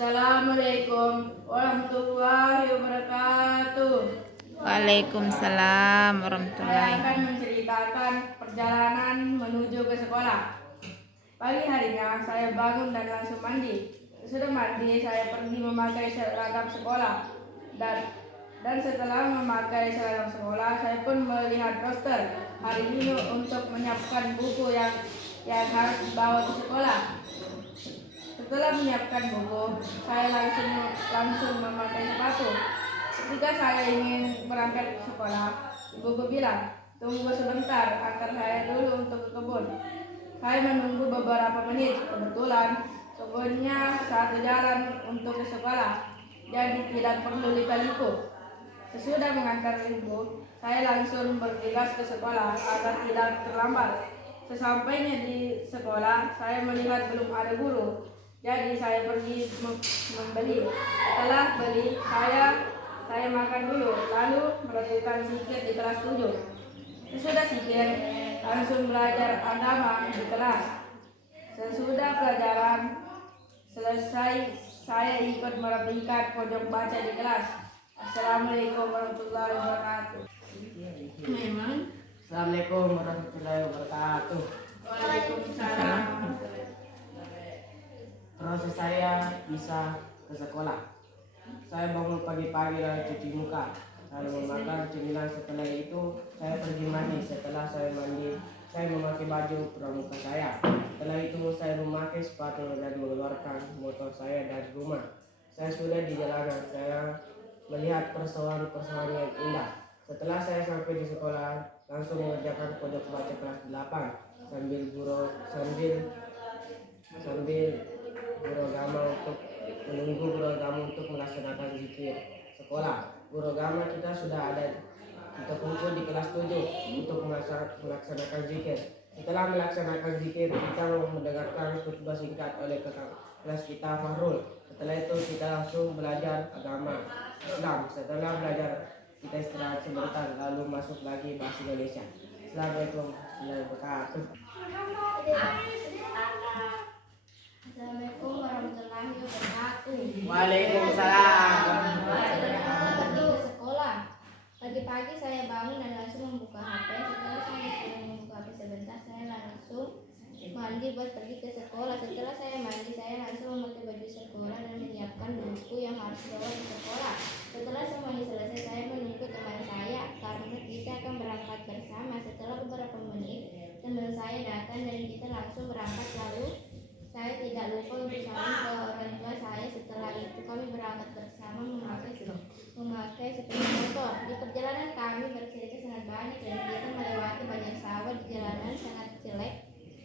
Assalamualaikum warahmatullahi wabarakatuh. Waalaikumsalam Saya warahmatullahi akan menceritakan perjalanan menuju ke sekolah. Pagi harinya saya bangun dan langsung mandi. Sesudah mandi saya pergi memakai seragam sekolah dan setelah memakai seragam sekolah saya pun melihat roster hari ini untuk menyiapkan buku yang harus dibawa ke sekolah. Setelah menyiapkan buku, saya langsung memakai sepatu. Ketika saya ingin berangkat ke sekolah, ibuku bilang, "Tunggu sebentar, antar saya dulu untuk ke kebun." Saya menunggu beberapa menit. Kebetulan kebunnya satu jalan untuk ke sekolah, jadi tidak perlu lika-liku. Sesudah mengantar ibu, saya langsung bergegas ke sekolah agar tidak terlambat. Sesampainya di sekolah, saya melihat belum ada guru. Jadi saya pergi membeli. Setelah beli, saya makan dulu, lalu melakukan zikir di kelas 7. Sesudah zikir, langsung belajar agama di kelas. Sesudah pelajaran selesai, saya ikut merapikan pojok baca di kelas. Assalamualaikum warahmatullahi wabarakatuh. Memang. Assalamualaikum warahmatullahi wabarakatuh. Waalaikumsalam. Proses saya bisa ke sekolah. Saya bangun pagi-pagi lalu cuci muka, lalu memakan cemilan. Setelah itu saya pergi mandi. Setelah saya mandi, saya memakai baju pramuka saya. Setelah itu saya memakai sepatu dan mengeluarkan motor saya dari rumah. Saya sudah di jalanan. Saya melihat persawahan-persawahan yang indah. Setelah saya sampai di sekolah, langsung mengerjakan pojok baca kelas 8 sambil guru agama menunggu guru agama untuk melaksanakan zikir sekolah. Guru agama kita sudah ada, kita kumpul di kelas 7 untuk melaksanakan zikir. Setelah melaksanakan zikir, kita mendengarkan khutbah singkat oleh kakak kelas kita Fahrul. Setelah itu kita langsung belajar agama Islam. Setelah belajar kita istirahat sebentar, lalu masuk lagi bahasa Indonesia. Assalamualaikum warahmatullahi wabarakatuh. Assalamualaikum warahmatullahi wabarakatuh. Waalaikumsalam. Pergi ke sekolah. Pagi-pagi saya bangun dan langsung membuka HP. Setelah saya membuka HP sebentar, saya langsung mandi buat pergi ke sekolah. Setelah saya mandi, saya langsung memakai baju sekolah dan menyiapkan buku yang harus dibawa ke sekolah. Setelah semuanya selesai, saya menunggu teman saya karena kita akan berangkat bersama. Setelah beberapa menit, teman saya datang dan kita langsung berangkat. Lalu saya tidak lupa untuk salam ke orang tua saya. Setelah itu kami berangkat bersama memakai sepeda motor. Di perjalanan kami bercerita sangat banyak dan kita melewati banyak sawah. Di jalanan sangat jelek,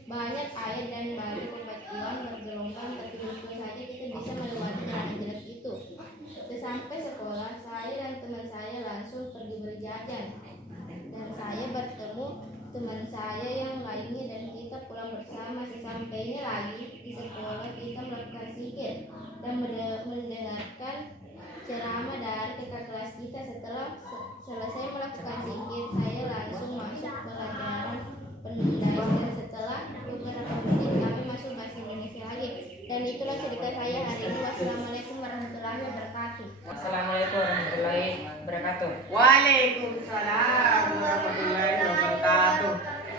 banyak air dan batu batuan bergelombang, tapi untung saja kita bisa melewati jalan jelek itu. Sesampai sekolah, saya dan teman saya langsung pergi berjajan dan saya bertemu teman saya yang lainnya dan kita pulang bersama. Sesampainya lagi di sekolah, kita melakukan zikir dan mendengarkan ceramah dari kakak kelas kita. Setelah selesai melakukan zikir, saya langsung masuk pelajaran pendasar. Setelah beberapa menit kami masuk bahasa Indonesia lagi. Dan itulah cerita saya hari ini. Wassalamualaikum warahmatullahi wabarakatuh. Assalamualaikum warahmatullahi wabarakatuh. Waalaikumsalam warahmatullahi wabarakatuh.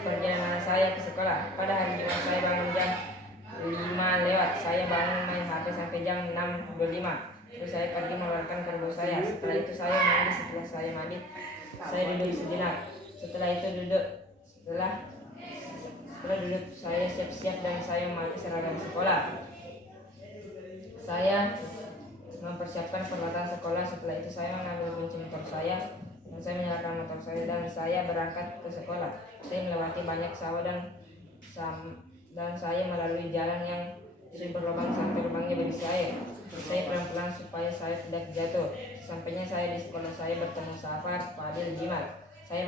Perjalanan saya ke sekolah. Pada hari Jumat saya bangun jam 5 lewat. Saya bangun main HP sampai jam 6.25. Terus saya pergi mengeluarkan karbo saya. Setelah itu saya mandi. Setelah saya mandi, saya duduk sejenak. Setelah duduk, saya siap-siap dan saya memakai seragam sekolah. Saya mempersiapkan peralatan sekolah. Setelah itu saya mengambil kunci motor saya dan saya menyalakan motor saya dan saya berangkat ke sekolah. Saya melewati banyak sawah dan saya melalui jalan yang berlubang sampai lubangnya berisi air. Saya pelan-pelan supaya saya tidak jatuh. Sampainya saya di sekolah, saya bertemu Safar, Fadil, Jimat. Saya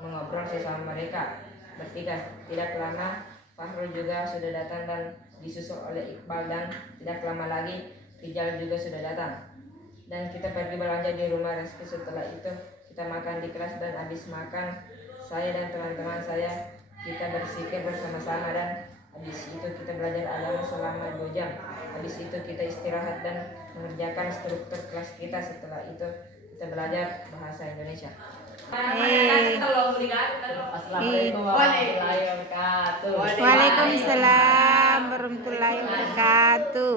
mengobrol sesama mereka bertiga. Tidak lama Fahrul juga sudah datang dan disusul oleh Iqbal, dan tidak lama lagi Rijal juga sudah datang. Dan kita pergi belanja di rumah Reski. Setelah itu kita makan di kelas dan habis makan saya dan teman-teman saya kita berzikir bersama-sama dan habis itu kita belajar agama selama 2 jam. Habis itu kita istirahat dan mengerjakan struktur kelas kita. Setelah itu kita belajar bahasa Indonesia. Assalamualaikum warahmatullahi wabarakatuh. Waalaikumsalam warahmatullahi wabarakatuh.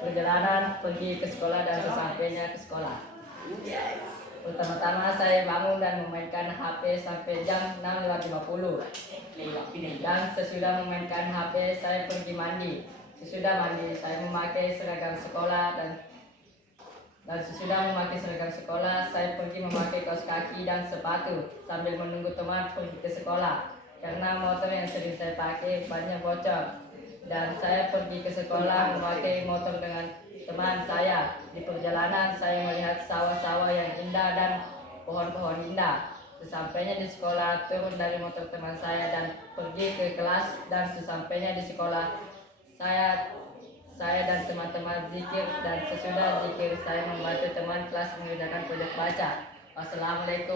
Perjalanan pergi ke sekolah dan sesampainya ke sekolah. Pertama-tama saya bangun dan memainkan HP sampai jam 6.50. Dan sesudah memainkan HP saya pergi mandi. Sesudah mandi saya memakai seragam sekolah dan sesudah memakai seragam sekolah saya pergi memakai kaos kaki dan sepatu sambil menunggu teman pergi ke sekolah karena motor yang sering saya pakai banyak bocor. Dan saya pergi ke sekolah memakai motor dengan teman saya. Di perjalanan saya melihat sawah-sawah yang indah dan pohon-pohon indah. Sesampainya di sekolah turun dari motor teman saya dan pergi ke kelas. Dan sesampainya di sekolah saya dan teman-teman zikir, dan sesudah zikir saya membantu teman kelas mengerjakan proyek baca. Wassalamualaikum